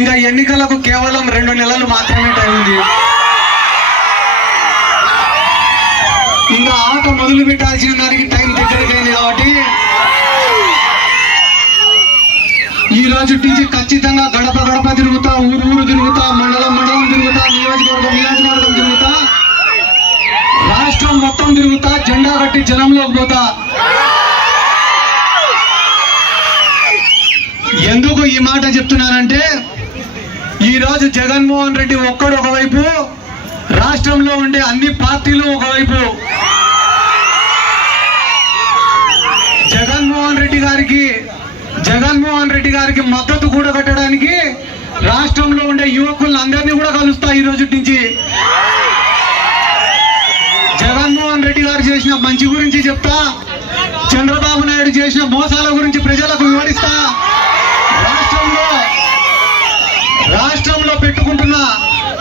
ఇంకా ఎన్నికలకు కేవలం రెండు నెలలు మాత్రమే టైం ఉంది. ఇంకా ఆట మొదలు పెట్టాల్సిన దానికి టైం దగ్గరికి కాబట్టి ఈ రోజు నుంచి ఖచ్చితంగా గడప గడప తిరుగుతా ఊరు ఊరు తిరుగుతా మండలం మండలం తిరుగుతా నియోజకవర్గం నియోజకవర్గం తిరుగుతా రాష్ట్రం మొత్తం తిరుగుతా జెండా కట్టి జనంలోకి పోతా. ఎందుకు ఈ మాట చెప్తున్నానంటే ఈ రోజు జగన్మోహన్ రెడ్డి ఒక్కడు ఒకవైపు రాష్ట్రంలో ఉండే అన్ని పార్టీలు ఒకవైపు. జగన్మోహన్ రెడ్డి గారికి జగన్మోహన్ రెడ్డి గారికి మద్దతు కూడగట్టడానికి రాష్ట్రంలో ఉండే యువకులను అందరినీ కూడా కలుస్తా ఈ రోజు నుంచి. జగన్మోహన్ రెడ్డి గారు చేసిన మంచి గురించి చెప్తా చంద్రబాబు నాయుడు చేసిన మోసాల గురించి ప్రజలకు వివరిస్తా రాష్ట్రంలో రాష్ట్రంలో పెట్టుకుంటున్న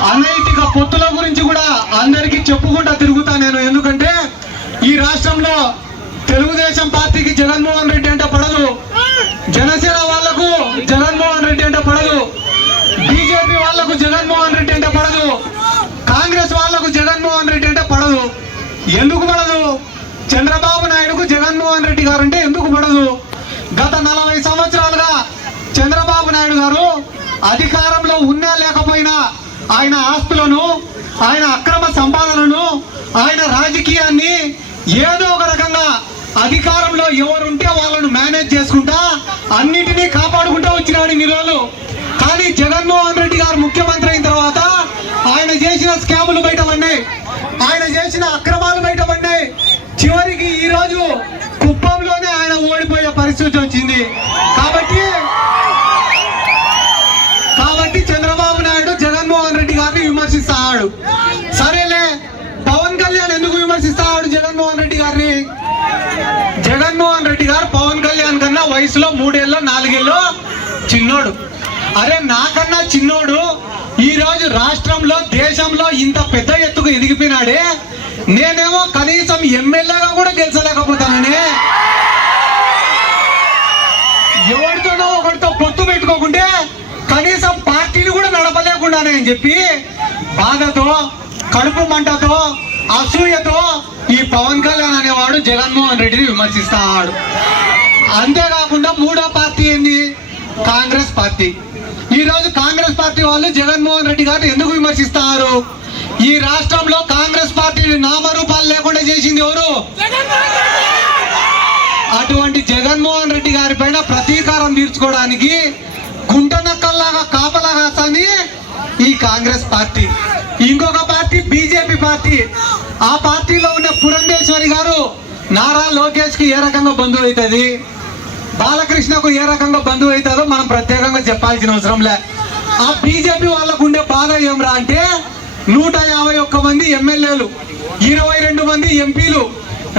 అనైతిక పొత్తుల గురించి కూడా అందరికీ చెప్పుకుంటా తిరుగుతా నేను. ఎందుకంటే ఈ రాష్ట్రంలో తెలుగుదేశం పార్టీకి జగన్మోహన్ రెడ్డి అంటే పడదు. జనసేన వాళ్ళకు జగన్మోహన్ రెడ్డి అంటే పడదు. బీజేపీ వాళ్ళకు జగన్మోహన్ రెడ్డి అంటే పడదు. కాంగ్రెస్ వాళ్ళకు జగన్మోహన్ రెడ్డి అంటే పడదు. ఎందుకు పడదు? చంద్రబాబు నాయుడుకు జగన్మోహన్ రెడ్డి గారు అంటే ఎందుకు పడదు? గత నలభై సంవత్సరాలుగా చంద్రబాబు నాయుడు గారు అధికారంలో ఉన్నా లేకపోయినా ఆయన ఆస్తులను ఆయన అక్రమ సంపాదనను ఆయన రాజకీయాన్ని ఏదో ఒక రకంగా అధికారంలో ఎవరుంటే వాళ్ళను మేనేజ్ చేసుకుంటా అన్నిటినీ కాపాడుకుంటూ వచ్చినాడు ఇన్ని రోజులు. కానీ జగన్మోహన్ రెడ్డి గారు ముఖ్యమంత్రి అయిన తర్వాత ఆయన చేసిన స్కాములు బయట పడినాయి ఆయన చేసిన అక్రమాలు బయట పడినాయి చివరికి ఈరోజు కుప్పంలోనే ఆయన ఓడిపోయే పరిస్థితి వచ్చింది. కాబట్టి చంద్రబాబు నాయుడు జగన్మోహన్ రెడ్డి గారిని విమర్శిస్తాడు సరేలే పవన్ కళ్యాణ్ ఎందుకు విమర్శిస్తాడు జగన్మోహన్ రెడ్డి గారిని జగన్మోహన్ రెడ్డి గారు పవన్ కళ్యాణ్ కన్నా వయసులో మూడేళ్ళు నాలుగేళ్ళు చిన్నోడు. అరే నాకన్నా చిన్నోడు ఈ రోజు రాష్ట్రంలో దేశంలో ఇంత పెద్ద ఎత్తుకు ఎదిగిపోయినాడే. నేనేమో కనీసం ఎమ్మెల్యేగా కూడా గెలిచలేకపోతాననే. ఎవరితోనో ఒకరితో పొత్తు పెట్టుకోకుంటే కనీసం పార్టీని కూడా నడపలేకుండానే అని చెప్పి బాధతో కడుపు మంటతో అసూయతో ఈ పవన్ కళ్యాణ్ అనేవాడు జగన్మోహన్ రెడ్డిని విమర్శిస్తాడు. అంతేకాకుండా మూడో పార్టీ ఏంది? కాంగ్రెస్ పార్టీ. ఈ రోజు కాంగ్రెస్ పార్టీ వాళ్ళు జగన్మోహన్ రెడ్డి గారిని ఎందుకు విమర్శిస్తారు? ఈ రాష్ట్రంలో కాంగ్రెస్ పార్టీని నామరూపాలు లేకుండా చేసింది ఎవరు? అటువంటి జగన్మోహన్ రెడ్డి గారి పైన ప్రతీకారం తీర్చుకోవడానికి గుంటనక్కల్లాగా కాపలా కాస్తుంది ఈ కాంగ్రెస్ పార్టీ. ఇంకొక పార్టీ బీజేపీ పార్టీ. ఆ పార్టీలో ఉన్న పురంధేశ్వరి గారు నారా లోకేష్కి ఏ రకంగా బంధువు అవుతుంది బాలకృష్ణకు ఏ రకంగా బంధువు అవుతారో మనం ప్రత్యేకంగా చెప్పాల్సిన అవసరం లే. ఆ బీజేపీ వాళ్ళకు ఉండే బాధ ఏమరా అంటే నూట యాభై ఒక్క మంది ఎమ్మెల్యేలు ఇరవై రెండు మంది ఎంపీలు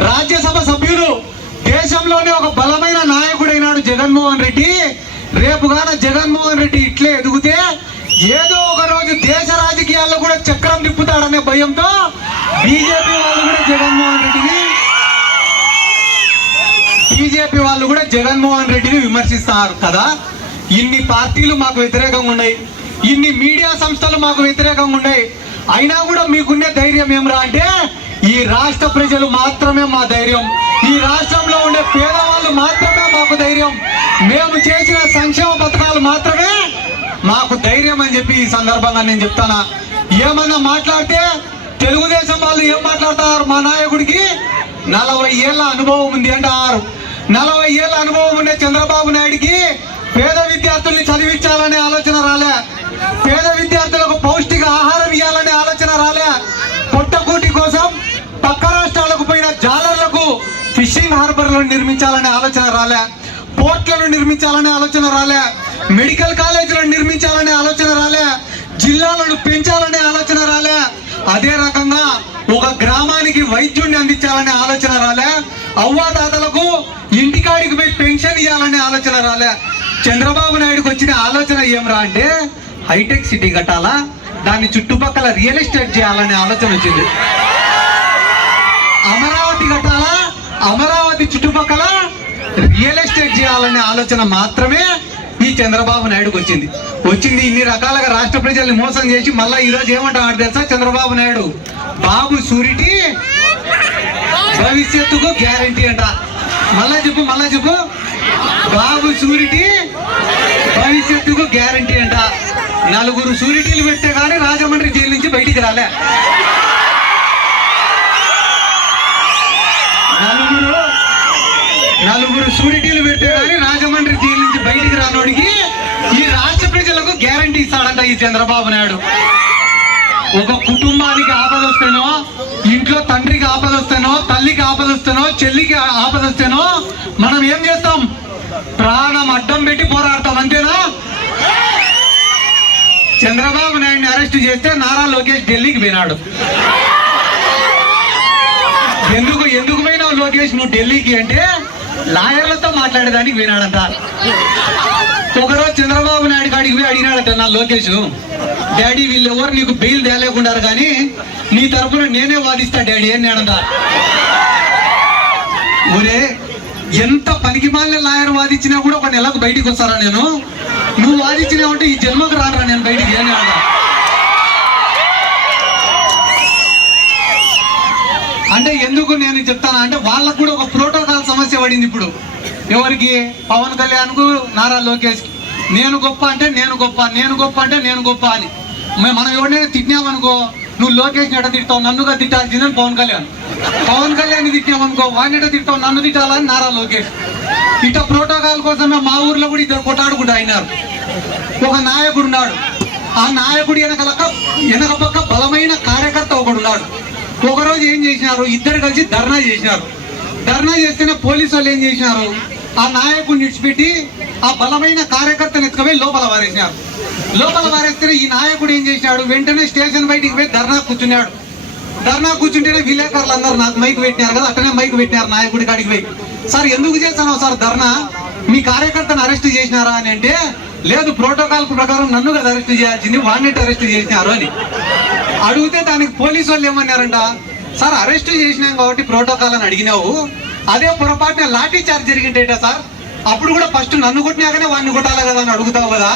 రాజ్యసభ సభ్యులు దేశంలోనే ఒక బలమైన నాయకుడైనాడు జగన్మోహన్ రెడ్డి. రేపు గాన జగన్మోహన్ రెడ్డి ఇట్లే ఎదిగితే ఏదో ఒక రోజు దేశ రాజకీయాల్లో కూడా చక్రం తిప్పుతాడనే భయంతో బీజేపీ వాళ్ళు కూడా జగన్మోహన్ రెడ్డిని బీజేపీ వాళ్ళు కూడా జగన్మోహన్ రెడ్డిని విమర్శిస్తారు కదా? ఇన్ని పార్టీలు మాకు వ్యతిరేకంగా ఉన్నాయి. ఇన్ని మీడియా సంస్థలు మాకు వ్యతిరేకంగా ఉన్నాయి. అయినా కూడా మీకున్న ధైర్యం ఏమరా అంటే ఈ రాష్ట్ర ప్రజలు మాత్రమే మా ధైర్యం. ఈ రాష్ట్రంలో ఉండే పేదవాళ్ళు మాత్రమే మాకు ధైర్యం. మేము చేసిన సంక్షేమ పథకాలు మాత్రమే మాకు ధైర్యం అని చెప్పి ఈ సందర్భంగా నేను చెప్తానా? ఏమన్నా మాట్లాడితే తెలుగుదేశం వాళ్ళు ఏం మాట్లాడతారు మా నాయకుడికి? నలభై ఏళ్ళ అనుభవం ఉంది అంటారు. నలభై ఏళ్ళ అనుభవం ఉండే చంద్రబాబు నాయుడికి పేద విద్యార్థుల్ని చదివించాలనే ఆలోచన రాలే. పేద విద్యార్థులకు పౌష్టిక ఆహారం ఇవ్వాలనే ఆలోచన రాలే. పొట్టకూటి కోసం పక్క రాష్ట్రాలకు పోయిన జాలర్లకు ఫిషింగ్ హార్బర్లను నిర్మించాలనే ఆలోచన రాలే. పోర్ట్లను నిర్మించాలనే ఆలోచన రాలే. మెడికల్ కాలేజీలను నిర్మించాలనే ఆలోచన రాలే. జిల్లాలను పెంచాలనే ఆలోచన రాలే. అదే రకంగా ఒక గ్రామానికి వైద్యుడిని అందించాలనే ఆలోచన రాలే. అవ్వాతాతలకు ఇంటికాడికి పోయి పెన్షన్ ఇవ్వాలనే ఆలోచన రాలే. చంద్రబాబు నాయుడుకి వచ్చిన ఆలోచన ఏమరా అంటే హైటెక్ సిటీ కట్టాలా? దాని చుట్టుపక్కల రియల్ ఎస్టేట్ చేయాలనే ఆలోచన వచ్చింది. అమరావతి కట్టాలా? అమరావతి చుట్టుపక్కల రియల్ ఎస్టేట్ చేయాలనే ఆలోచన మాత్రమే ఈ చంద్రబాబు నాయుడుకి వచ్చింది. వచ్చింది ఇన్ని రకాలుగా రాష్ట్ర ప్రజల్ని మోసం చేసి మళ్ళా ఈరోజు ఏమంటా ఏమంటాడు తెలుసా? చంద్రబాబు నాయుడు బాబు సూరిటీ భవిష్యత్తుకు గ్యారంటీ అంట. మళ్ళా చెప్పు మళ్ళా చెప్పు. బాబు సూరిటీ భవిష్యత్తుకు గ్యారంటీ అంట. నలుగురు సూరిటీలు పెట్టే కానీ రాజమండ్రి జైలు నుంచి బయటికి రాలే. నలుగురు సూరిటీలు పెడితే రాజమండ్రి జైలు నుంచి బయటికి రానోడికి ఈ రాష్ట్ర ప్రజలకు గ్యారంటీ ఇస్తాడంట ఈ చంద్రబాబు నాయుడు. ఒక కుటుంబానికి ఆపద వస్తేనో ఇంట్లో తండ్రికి ఆపద వస్తేనో తల్లికి ఆపద వస్తేనో చెల్లికి ఆపద వస్తేనో మనం ఏం చేస్తాం? ప్రాణం అడ్డం పెట్టి పోరాడతాం అంతేనా? చంద్రబాబు నాయుడిని అరెస్ట్ చేస్తే నారా లోకేష్ ఢిల్లీకి పోయినాడు. ఎందుకు ఎందుకు పోయినావు లోకేష్? నువ్వు ఢిల్లీకి అంటే లాయర్లతో మాట్లాడేదానికి వినాడంట. ఒకరోజు చంద్రబాబు నాయుడు కాడికి పోయి అడిగినాడట నా లోకేష్. డాడీ వీళ్ళు ఎవరు నీకు బెయిల్ తేలేకుండారు కానీ నీ తరఫున నేనే వాదిస్తా డాడీ అన్నాడంట. ఒరే ఎంత పనికి మాలిన లాయర్ వాదించినా కూడా ఒక నెలకు బయటికి వస్తారా నేను? నువ్వు వాదించినావంటే ఈ జన్మకు రారా నేను బయటికి అని అంటే ఎందుకు నేను చెప్తాను? అంటే వాళ్ళకు కూడా ఒక ప్రోటోకాల్ సమస్య పడింది ఇప్పుడు. ఎవరికి? పవన్ కళ్యాణ్కు నారా లోకేష్కి. నేను గొప్ప అంటే నేను గొప్ప నేను గొప్ప అంటే నేను గొప్ప అని. మనం ఎవరినైనా తిట్టినామనుకో నువ్వు లోకేష్ ఎట తిట్టావు? నన్నుగా తిట్టాల్సిందని పవన్ కళ్యాణ్. పవన్ కళ్యాణ్ తిట్టినామనుకో వాడిని ఎట తిట్టావు? నన్ను తిట్టాలని నారా లోకేష్. ఇట ప్రోటోకాల్ కోసమే మా ఊర్లో కూడా ఇద్దరు కొట్టాడుకుంటూ అయినారు. ఒక నాయకుడు ఉన్నాడు. ఆ నాయకుడు వెనక వెనక పక్క బలమైన కార్యకర్త ఒకడున్నాడు ఒకరోజు ఏం చేసినారు? ఇద్దరు కలిసి ధర్నా చేసినారు. ధర్నా చేస్తేనే పోలీసు వాళ్ళు ఏం చేసినారు? ఆ నాయకుడిని విడిచిపెట్టి ఆ బలమైన కార్యకర్తను ఎత్తుకపోయి లోపల వారేసినారు. లోపల వారేస్తే ఈ నాయకుడు ఏం చేసినాడు? వెంటనే స్టేషన్ బయటికి పోయి ధర్నా కూర్చున్నాడు. ధర్నా కూర్చుంటేనే విలేకరులు అందరు నాకు మైక్ పెట్టినారు కదా అట్టనే మైక్ పెట్టినారు నాయకుడి కాడికి పోయి. సార్ ఎందుకు చేస్తాను సార్ ధర్నా? మీ కార్యకర్తను అరెస్ట్ చేసినారా? అని అంటే లేదు ప్రోటోకాల్ ప్రకారం నన్ను కదా అరెస్ట్ చేయాల్సింది వాడిని అరెస్ట్ చేసినారు అని. అడిగితే దానికి పోలీసు వాళ్ళు ఏమన్నారంట? సార్ అరెస్ట్ చేసినాం కాబట్టి ప్రోటోకాల్ అని అడిగినావు. అదే పొరపాటున లాఠీ చార్జ్ జరిగింటేట సార్. అప్పుడు కూడా ఫస్ట్ నన్ను కొట్టినాకనే వాడిని కొట్టాలి కదా అని అడుగుతావు కదా.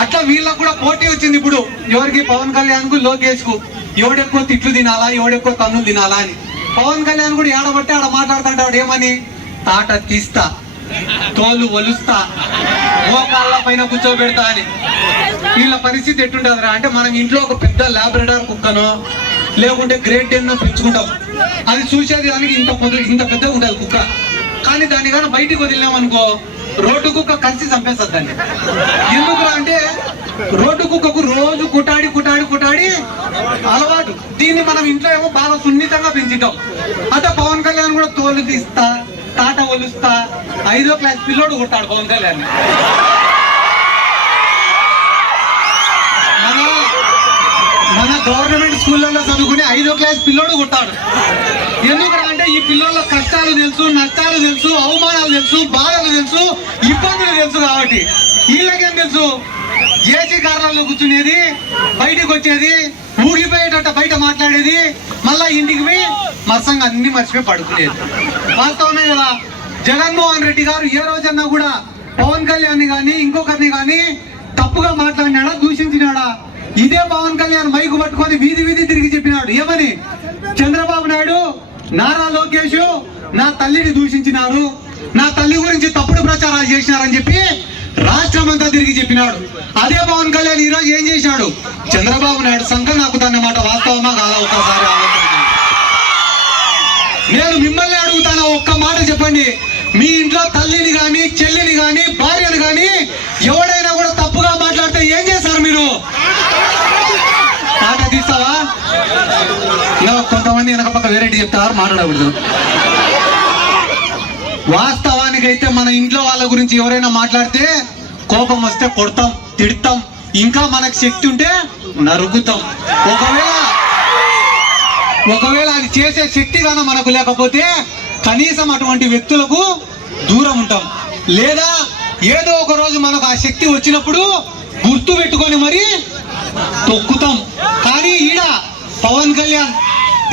అట్లా వీళ్ళకు కూడా పోటీ వచ్చింది ఇప్పుడు. ఎవరికి? పవన్ కళ్యాణ్కు లోకేష్కు ఎవడెక్కువ తిట్లు తినాలా? ఎవడెక్కువ తన్నులు తినాలా అని. పవన్ కళ్యాణ్ కూడా ఏడబట్టి ఆడ మాట్లాడుతుంటాడు ఏమని? తాట తీస్తా. తోలు ఒలుస్తా. మోకాళ్ళ పైన కూర్చోబెడతా అని. వీళ్ళ పరిస్థితి ఎట్టుండదురా అంటే మనం ఇంట్లో ఒక పెద్ద లాబ్రెడార్ కుక్కనో లేకుంటే గ్రేట్ డెన్నో పెంచుకుంటాం. అది చూసేది దానికి ఇంత ఇంత పెద్దగా ఉంటుంది కుక్క. కానీ దాన్ని కానీ బయటికి వదిలినాం అనుకో రోడ్డు కుక్క కలిసి చంపేస్తుంది దాన్ని. ఎందుకురా అంటే రోడ్డు కుక్కకు రోజు కుటాడి కుటాడి కుటాడి దీన్ని మనం ఇంట్లో ఏమో బాగా సున్నితంగా పెంచుతాం అంటే పవన్ కళ్యాణ్ కూడా తోలు తీస్తా తాట ఒలుస్తా ఐదో క్లాస్ పిల్లోడు కొట్టాడు పవన్ కళ్యాణ్. మన మన గవర్నమెంట్ స్కూళ్ళల్లో చదువుకునే ఐదో క్లాస్ పిల్లోడు కొట్టాడు ఎందుకంటే ఈ పిల్లల కష్టాలు తెలుసు నష్టాలు తెలుసు అవమానాలు తెలుసు బాధలు తెలుసు ఇబ్బందులు తెలుసు కాబట్టి. వీళ్ళకేం తెలుసు? ఏసీ కారణాల్లో కూర్చునేది బయటికి వచ్చేది ఊగిపోయేటట్ట బయట మాట్లాడేది. మళ్ళా ఇంటికి పోయి మత్సంగా అన్ని మర్చిపోయి పడుకునేది. వాస్తవమే కదా జగన్మోహన్ రెడ్డి గారు ఏ రోజన్నా కూడా పవన్ కళ్యాణ్ కానీ ఇంకొకరిని కానీ తప్పుగా మాట్లాడినాడా దూషించినాడా? ఇదే పవన్ కళ్యాణ్ మైకు పట్టుకొని వీధి వీధి తిరిగి చెప్పినాడు. ఏమని? చంద్రబాబు నాయుడు నారా లోకేష్ నా తల్లిని దూషించినారు. నా తల్లి గురించి తప్పుడు ప్రచారాలు చేసినారని చెప్పి రాష్ట్రం అంతా తిరిగి చెప్పినాడు. అదే పవన్ కళ్యాణ్ ఈరోజు ఏం చేసినాడు చంద్రబాబు నాయుడు సంఘం నాకు వాస్తవమా కాదా? ఒక్కసారి నేను మిమ్మల్ని అడుగుతాను? ఒక్క మాట చెప్పండి. మీ ఇంట్లో తల్లిని కానీ చెల్లిని కానీ భార్యని కానీ ఎవడైనా కూడా తప్పుగా మాట్లాడితే ఏం చేశారు మీరు? మాట తీస్తావా? కొంతమంది వెనక పక్క వేరేటి చెప్తారు? మాట్లాడకూడదు. వాస్తవానికైతే మన ఇంట్లో వాళ్ళ గురించి ఎవరైనా మాట్లాడితే కోపం వస్తే కొడతాం తిడతాం. ఇంకా మనకు శక్తి ఉంటే నరుకుతాం. ఒకవేళ ఒకవేళ అది చేసే శక్తి కానీ మనకు లేకపోతే కనీసం అటువంటి వ్యక్తులకు దూరం ఉంటాం. లేదా ఏదో ఒక రోజు మనకు ఆ శక్తి వచ్చినప్పుడు గుర్తు పెట్టుకొని మరి తొక్కుతాం. కానీ ఈడ పవన్ కళ్యాణ్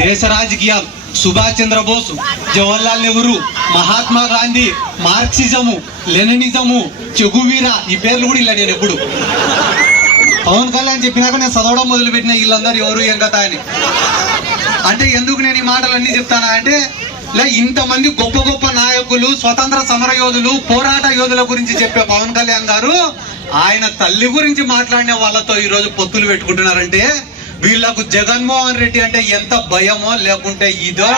దేశ రాజకీయాలు. Subhash Chandrabose Jawaharlal Nehru Mahatma Gandhi Marxism Leninism Che Guevara ఈ పేర్లు కూడా ఇలా నేను ఎప్పుడు. పవన్ కళ్యాణ్ చెప్పినాక నేను చదవడం మొదలుపెట్టిన వీళ్ళందరూ ఎవరు ఏం కథ అని. అంటే ఎందుకు నేను ఈ మాటలన్నీ చెప్తానా అంటే లే ఇంతమంది గొప్ప గొప్ప నాయకులు స్వతంత్ర సమర యోధులు పోరాట యోధుల గురించి చెప్పే పవన్ కళ్యాణ్ గారు ఆయన తల్లి గురించి మాట్లాడిన వాళ్ళతో ఈరోజు పొత్తులు పెట్టుకుంటున్నారంటే వీళ్ళకు జగన్మోహన్ రెడ్డి అంటే ఎంత భయమో లేకుంటే ఇదో.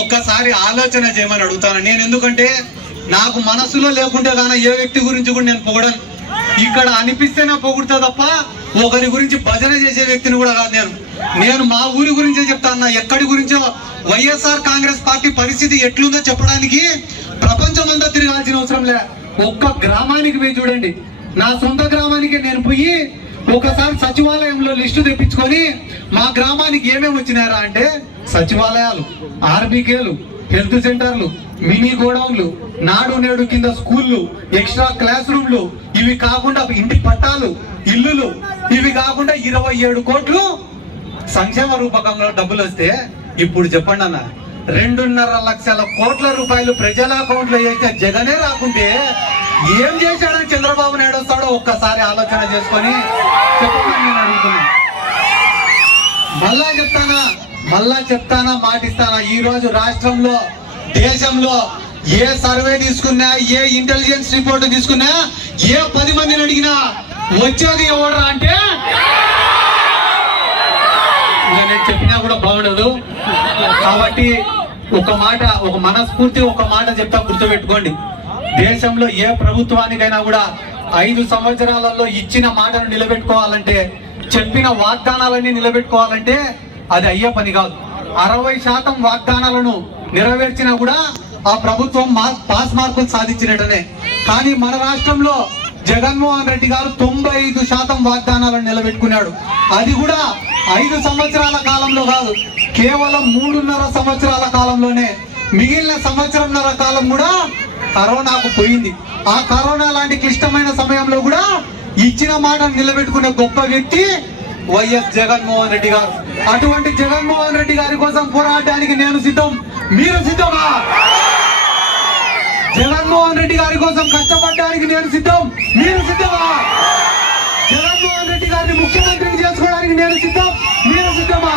ఒక్కసారి ఆలోచన చేయమని అడుగుతాను. నేను ఎందుకంటే నాకు మనసులో లేకుంటే కానీ ఏ వ్యక్తి గురించి కూడా నేను పొగడను. ఇక్కడ అనిపిస్తేనే పొగుడుతా తప్ప ఒకరి గురించి భజన చేసే వ్యక్తిని కూడా కాదు నేను. నేను మా ఊరి గురించే చెప్తాను ఎక్కడి గురించో వైఎస్ఆర్ కాంగ్రెస్ పార్టీ పరిస్థితి ఎట్లుందో చెప్పడానికి ప్రపంచం అంతా తిరగాల్సిన అవసరం లే. ఒక్క గ్రామానికి పోయి చూడండి. నా సొంత గ్రామానికి నేను పోయి ఒకసారి సచివాలయంలో లిస్టు తెప్పించుకొని మా గ్రామానికి ఏమేమి వచ్చినారా అంటే సచివాలయాలు ఆర్బీకేలు హెల్త్ సెంటర్లు మినీ గోడౌన్లు నాడు నేడు కింద స్కూళ్ళు ఎక్స్ట్రా క్లాస్ రూమ్లు ఇవి కాకుండా ఇంటి పట్టాలు ఇల్లులు ఇవి కాకుండా ఇరవై ఏడు కోట్లు సంక్షేమ రూపకంలో డబ్బులు వస్తే ఇప్పుడు చెప్పండి అన్న రెండున్నర లక్షల కోట్ల రూపాయలు ప్రజల అకౌంట్లో వేస్తే జగనే రాకుంటే ఏం చేశాడని చంద్రబాబు నాయుడు వస్తాడో ఒక్కసారి ఆలోచన చేసుకొని చెప్పమని నేను అడుగుతున్నా. మళ్ళా చెప్తానా? మళ్ళా చెప్తానా? మాటిస్తానా? ఈ రోజు రాష్ట్రంలో దేశంలో ఏ సర్వే తీసుకున్నా ఏ ఇంటెలిజెన్స్ రిపోర్ట్ తీసుకున్నా ఏ పది మందిని అడిగినా వచ్చేది ఎవడరా అంటే? ఇక నేను చెప్పినా కూడా బాగుండదు. కాబట్టి ఒక మాట ఒక మనస్ఫూర్తి ఒక మాట చెప్తా గుర్తుపెట్టుకోండి. దేశంలో ఏ ప్రభుత్వానికైనా కూడా ఐదు సంవత్సరాలలో ఇచ్చిన మాటను నిలబెట్టుకోవాలంటే చెప్పిన వాగ్దానాలన్నీ నిలబెట్టుకోవాలంటే అది అయ్యే పని కాదు. అరవై శాతం వాగ్దానాలను నెరవేర్చినా కూడా ఆ ప్రభుత్వం మా- పాస్ మార్కులు సాధించినట్టనే. కానీ మన రాష్ట్రంలో జగన్మోహన్ రెడ్డి గారు తొంభై ఐదు శాతం వాగ్దానాలను నిలబెట్టుకున్నాడు. అది కూడా ఐదు సంవత్సరాల కాలంలో కాదు కేవలం మూడున్నర సంవత్సరాల కాలంలోనే. మిగిలిన సంవత్సరంన్నర కాలం కూడా కరోనాకు పోయింది. ఆ కరోనా లాంటి క్లిష్టమైన సమయంలో కూడా ఇచ్చిన మాట నిలబెట్టుకునే గొప్ప వ్యక్తి వైఎస్ జగన్మోహన్ రెడ్డి గారు. అటువంటి జగన్మోహన్ రెడ్డి గారి కోసం పోరాడడానికి నేను సిద్ధం. మీరు సిద్ధమా? జగన్మోహన్ రెడ్డి గారి కోసం కష్టపడడానికి నేను సిద్ధం. మీరు సిద్ధమా? జగన్మోహన్ రెడ్డి గారిని ముఖ్యమంత్రిని చేసుకోవడానికి నేను సిద్ధం. మీరు సిద్ధమా?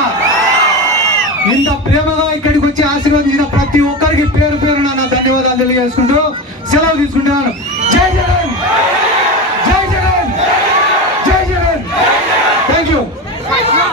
ఇంత ప్రేమగా ఇక్కడికి వచ్చి ఆశీర్వదించిన ప్రతి ఒక్కరికి పేరు పేరు నా తెలియజేసుకుంటూ సెలవు తీసుకుంటున్నాను. జై జగన్